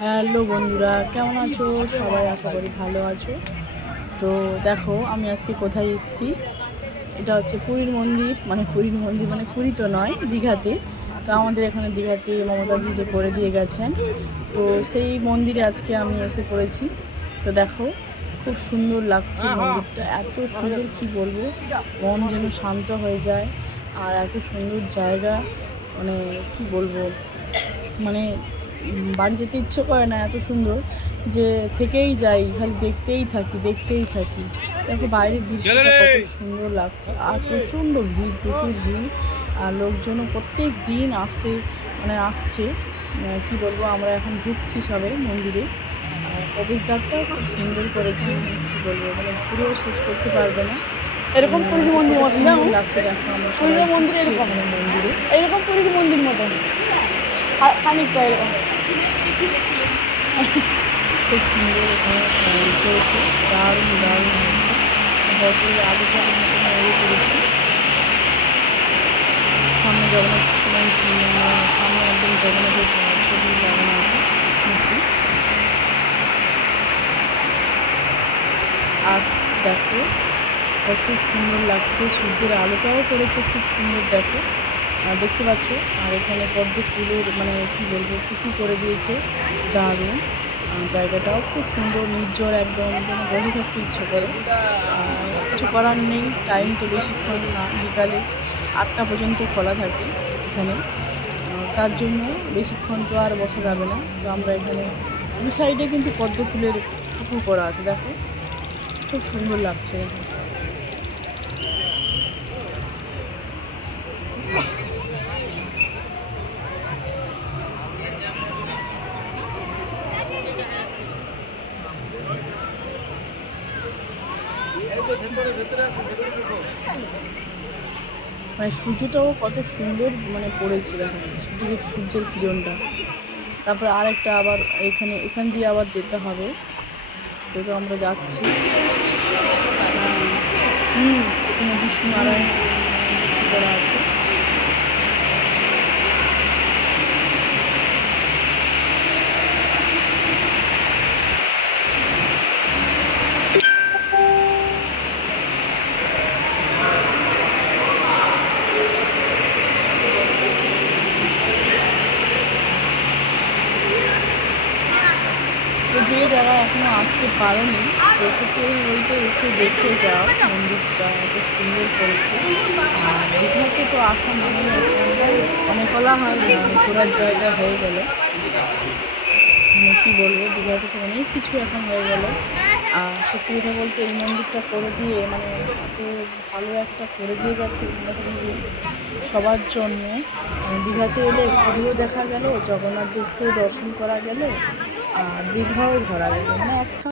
Hello বন্ধুরা, কেমন আছো? সবাই আশা করি ভালো আছো। তো দেখো, আমি আজকে কোথায় এসেছি? এটা হচ্ছে পুরীর মন্দির। মানে পুরীর মন্দির মানে পুরী তো নয়, দীঘাতে। তো আমাদের এখানে দীঘাতে মমতা যে করে দিয়ে গেছেন। তো সেই মন্দিরে আজকে আমি এসে পড়েছি। তো দেখো, খুব সুন্দর লাগছে মন্দিরটা। এত সুন্দর, কি বলব? মন যেন শান্ত হয়ে যায়। আর এত সুন্দর জায়গা। মানে কি বলব? মানে বাড়ি যেতে ইচ্ছে করে না এত সুন্দর যে থেকেই যাই খালি দেখতেই থাকি দেখতেই থাকি। দেখো বাইরের দৃশ্যটা কত সুন্দর লাগছে। আর প্রচণ্ড ভিড় প্রচুর ভিড়। আর লোকজনও প্রত্যেক দিন আসতে মানে আসছে। কি বলব আমরা এখন ঢুকছি সবে মন্দিরে। আর প্রবেশদ্বারটাও খুব সুন্দর করেছে। কী বলব মানে ঘুরেও শেষ করতে পারবে না। এরকম পুরীর মন্দির মতন সুন্দর লাগছে দেখো আমরা পুরীর মন্দির এরকম। মন্দিরে। এরকম পুরীর মন্দির মতন। খানিকটা এরকম। খুব সুন্দর করেছে দারুণ দারুণ হয়েছে ভরপুর আলুটা মতন ইয়ে করেছি সামনে জগন্নাথ মানে সামনে একদম জগন্নাথের ছবি লাগানো আছে আর দেখো, কত সুন্দর লাগছে, সূর্যের আলোটাও করেছে খুব সুন্দর দেখো। দেখতে পাচ্ছ। আর এখানে পদ্ম ফুলের মানে কি বলব টুকু করে দিয়েছে দারুণ জায়গাটাও খুব সুন্দর নির্জর একদম, যেন বসে থাকতে ইচ্ছে করে। কিছু করার নেই টাইম তো বেশিক্ষণ না, বিকালে আটটা পর্যন্ত খোলা থাকে এখানে। তার জন্য বেশিক্ষণ তো আর বসা যাবে না। তো আমরা এখানে দু সাইডে কিন্তু পদ্ম ফুলের পুকুর করা আছে, দেখো। খুব সুন্দর লাগছে দেখো। মানে সূর্যটাও কত সুন্দর মানে পড়েছে দেখো সূর্যের সূর্যের কিরণটা। তারপরে আরেকটা আবার এখানে, এখান দিয়ে আবার যেতে হবে। তো তো আমরা যাচ্ছি। হুম, এখানে বিষ্ণু নারায়ণ করা আছে তো যে যারা এখনও আসতে পারেনি সত্যি বলতে এসে দেখে যাও, মন্দিরটা এত সুন্দর করেছে। আর দীঘাতে তো আসা মানে অনেক বলা হয় না ঘোরার জায়গা হয়ে গেল। মানে কী বলব, দীঘাতে তো অনেক কিছু এখন হয়ে গেল। আর সত্যি কথা বলতে এই মন্দিরটা করে দিয়ে মানে এত ভালো একটা করে দিয়ে গেছে সবার জন্য। মানে দীঘাতে এলে পুরীও দেখা গেল জগন্নাথ দেবকেও দর্শন করা গেল। দীঘাও ঘোরা যাবে মানে